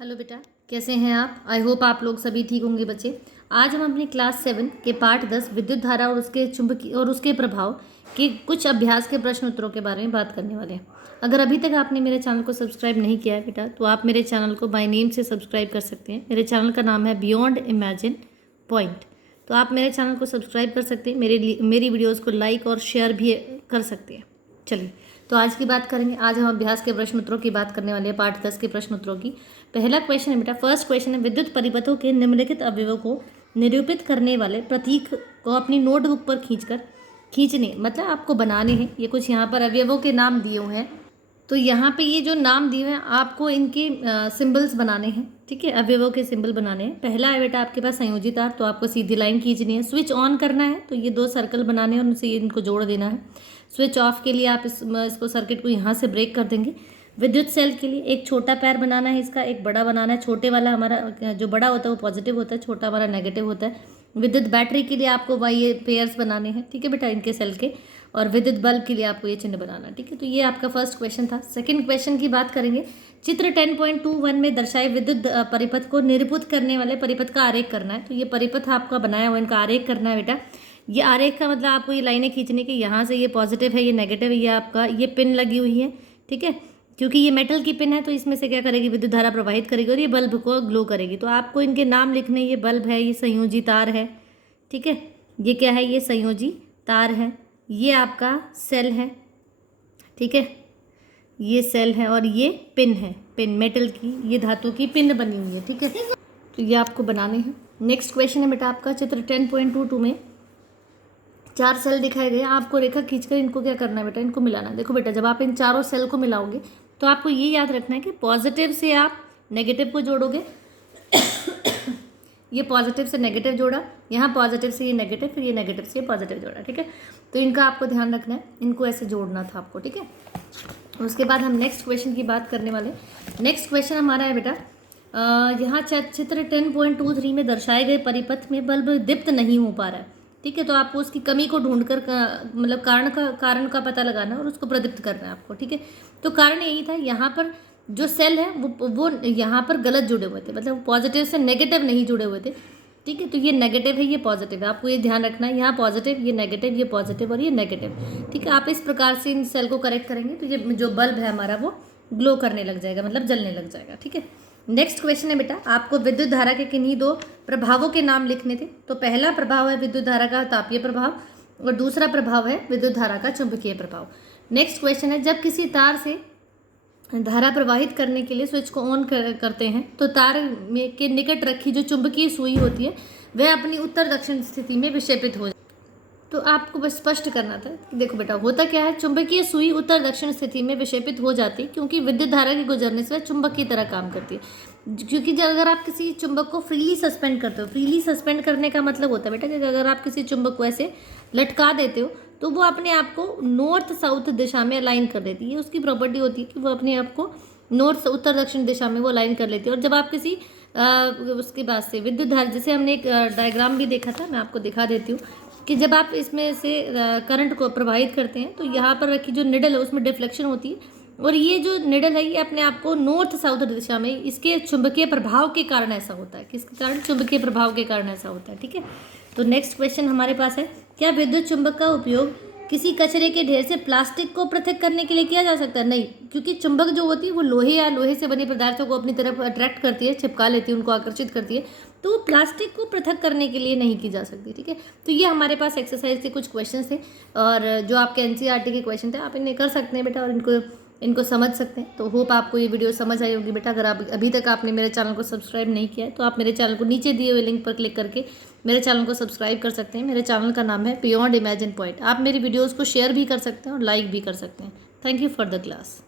Hello बेटा, कैसे हैं आप? आई होप आप लोग सभी ठीक होंगे बच्चे। आज हम अपनी क्लास 7 के पार्ट 10 विद्युत धारा और उसके चुंबकीय और उसके प्रभाव के कुछ अभ्यास के प्रश्न उत्तरों के बारे में बात करने वाले हैं। अगर अभी तक आपने मेरे चैनल को सब्सक्राइब नहीं किया है बेटा, तो आप मेरे चैनल को बाय नेम से सब्सक्राइब कर सकते हैं। मेरे चैनल का नाम है बियॉन्ड इमेजिन पॉइंट। तो आप मेरे चैनल को सब्सक्राइब कर सकते हैं, मेरी वीडियोज़ को लाइक और शेयर भी कर सकते हैं। चलिए, तो आज की बात करेंगे। आज हम अभ्यास के प्रश्न उत्तरों की बात करने वाले हैं, पार्ट 10 के प्रश्न उत्तरों की। पहला क्वेश्चन है बेटा, फर्स्ट क्वेश्चन है, विद्युत परिपथों के निम्नलिखित अवयवों को निरूपित करने वाले प्रतीक को अपनी नोटबुक पर खींचने मतलब आपको बनाने हैं। ये कुछ यहाँ पर अवयवों के नाम दिए हुए हैं, तो यहाँ पे ये जो नाम दिए हुए हैं आपको इनके सिंबल्स बनाने हैं। ठीक है, अवयवों के सिंबल बनाने हैं। पहला है बेटा आपके पास संयोजी तार, तो आपको सीधी लाइन खींचनी है। स्विच ऑन करना है तो ये 2 सर्कल बनाने हैं और उनसे इनको जोड़ देना है। स्विच ऑफ के लिए आप इसको सर्किट को यहाँ से ब्रेक कर देंगे। विद्युत सेल के लिए एक छोटा पैर बनाना है, इसका एक बड़ा बनाना है। छोटे वाला हमारा जो बड़ा होता है वो पॉजिटिव होता है, छोटा हमारा नेगेटिव होता है। विद्युत बैटरी के लिए आपको ये पेयर्स बनाने हैं, ठीक है बेटा, इनके सेल के। और विद्युत बल्ब के लिए आपको ये चिन्ह बनाना है, ठीक है। तो ये आपका फर्स्ट क्वेश्चन था। सेकंड क्वेश्चन की बात करेंगे। चित्र 10.21 में दर्शाए विद्युत परिपथ को निरूपित करने वाले परिपथ का आरेख करना है। तो ये परिपथ आपका बनाया हुआ, इनका आरेख करना है बेटा। ये आरेख का मतलब आपको ये लाइनें खींचने की, यहाँ से ये पॉजिटिव है, ये नेगेटिव है, ये आपका ये पिन लगी हुई है, ठीक है। क्योंकि ये मेटल की पिन है तो इसमें से क्या करेगी, विद्युत धारा प्रवाहित करेगी और ये बल्ब को ग्लो करेगी। तो आपको इनके नाम लिखने, ये बल्ब है, ये संयोजी तार है, ठीक है। ये क्या है, ये संयोजी तार है। ये आपका सेल है, ठीक है, ये सेल है। और ये पिन है, पिन मेटल की, ये धातु की पिन बनी हुई है, ठीक है। तो ये आपको बनाने हैं। नेक्स्ट क्वेश्चन है बेटा आपका, चित्र 10.22 में 4 सेल दिखाए गए। आपको रेखा खींचकर इनको क्या करना है बेटा, इनको मिलाना। देखो बेटा, जब आप इन चारों सेल को मिलाओगे तो आपको ये याद रखना है कि पॉजिटिव से आप नेगेटिव को जोड़ोगे। ये पॉजिटिव से नेगेटिव जोड़ा, यहाँ पॉजिटिव से ये नेगेटिव, फिर ये नेगेटिव से ये पॉजिटिव जोड़ा, ठीक है। तो इनका आपको ध्यान रखना है, इनको ऐसे जोड़ना था आपको, ठीक है। उसके बाद हम नेक्स्ट क्वेश्चन की बात करने वाले। नेक्स्ट क्वेश्चन हमारा है बेटा, यहाँ चित्र 10.23 में दर्शाए गए परिपथ में बल्ब दीप्त नहीं हो पा रहा है, ठीक है। तो आपको उसकी कमी को ढूंढकर मतलब कारण का पता लगाना है और उसको प्रदीप्त करना है आपको, ठीक है। तो कारण यही था, यहाँ पर जो सेल है वो यहाँ पर गलत जुड़े हुए थे, मतलब पॉजिटिव से नेगेटिव नहीं जुड़े हुए थे, ठीक है। तो ये नेगेटिव है, ये पॉजिटिव है, आपको ये ध्यान रखना है। यहाँ पॉजिटिव, ये नेगेटिव, ये पॉजिटिव और ये नेगेटिव, ठीक है। आप इस प्रकार से इन सेल को करेक्ट करेंगे तो ये जो बल्ब है हमारा वो ग्लो करने लग जाएगा, मतलब जलने लग जाएगा, ठीक है। नेक्स्ट क्वेश्चन है बेटा, आपको विद्युत धारा के किन्हीं 2 प्रभावों के नाम लिखने थे। तो पहला प्रभाव है विद्युत धारा का तापीय प्रभाव और दूसरा प्रभाव है विद्युत धारा का चुंबकीय प्रभाव। नेक्स्ट क्वेश्चन है, जब किसी तार से धारा प्रवाहित करने के लिए स्विच को ऑन करते हैं तो तार में के निकट रखी जो चुंबकीय सुई होती है वह अपनी उत्तर दक्षिण स्थिति में विक्षेपित हो। तो आपको बस स्पष्ट करना था। देखो बेटा, होता क्या है, चुंबकीय सुई उत्तर दक्षिण स्थिति में विक्षेपित हो जाती है क्योंकि विद्युत धारा के गुजरने से वह चुंबक की तरह काम करती है। क्योंकि जब अगर आप किसी चुंबक को फ्रीली सस्पेंड करते हो, फ्रीली सस्पेंड करने का मतलब होता है बेटा कि अगर आप किसी चुंबक को ऐसे लटका देते हो तो वो अपने आप को नॉर्थ साउथ दिशा में अलाइन कर देती है। उसकी प्रॉपर्टी होती है कि वो अपने आप को नॉर्थ उत्तर दक्षिण दिशा में वो अलाइन कर लेती है। और जब आप किसी उसके बाद से विद्युत धारा, जैसे हमने एक डायग्राम भी देखा था, मैं आपको दिखा देती हूँ कि जब आप इसमें से करंट को प्रवाहित करते हैं तो यहाँ पर रखी जो निडल है उसमें डिफ्लेक्शन होती है और ये जो निडल है ये अपने आप को नॉर्थ साउथ दिशा में, इसके चुंबकीय प्रभाव के कारण ऐसा होता है। किसके कारण? चुंबकीय प्रभाव के कारण ऐसा होता है, ठीक है। तो नेक्स्ट क्वेश्चन हमारे पास है, क्या विद्युत चुंबक का उपयोग किसी कचरे के ढेर से प्लास्टिक को पृथक करने के लिए किया जा सकता है? नहीं, क्योंकि चुंबक जो होती है वो लोहे या लोहे से बने पदार्थों को अपनी तरफ अट्रैक्ट करती है, चिपका लेती है, उनको आकर्षित करती है। तो प्लास्टिक को पृथक करने के लिए नहीं की जा सकती, ठीक है। तो ये हमारे पास एक्सरसाइज के कुछ क्वेश्चन थे और जो आपके एनसीईआरटी के क्वेश्चन थे आप इन्हें कर सकते हैं बेटा और इनको समझ सकते हैं। तो होप आपको ये वीडियो समझ आई होगी बेटा। अगर आप अभी तक आपने मेरे चैनल को सब्सक्राइब नहीं किया है तो आप मेरे चैनल को नीचे दिए हुए लिंक पर क्लिक करके मेरे चैनल को सब्सक्राइब कर सकते हैं। मेरे चैनल का नाम है बियॉन्ड इमेजिन पॉइंट। आप मेरी वीडियोज़ को शेयर भी कर सकते हैं और लाइक भी कर सकते हैं। Thank you for the class.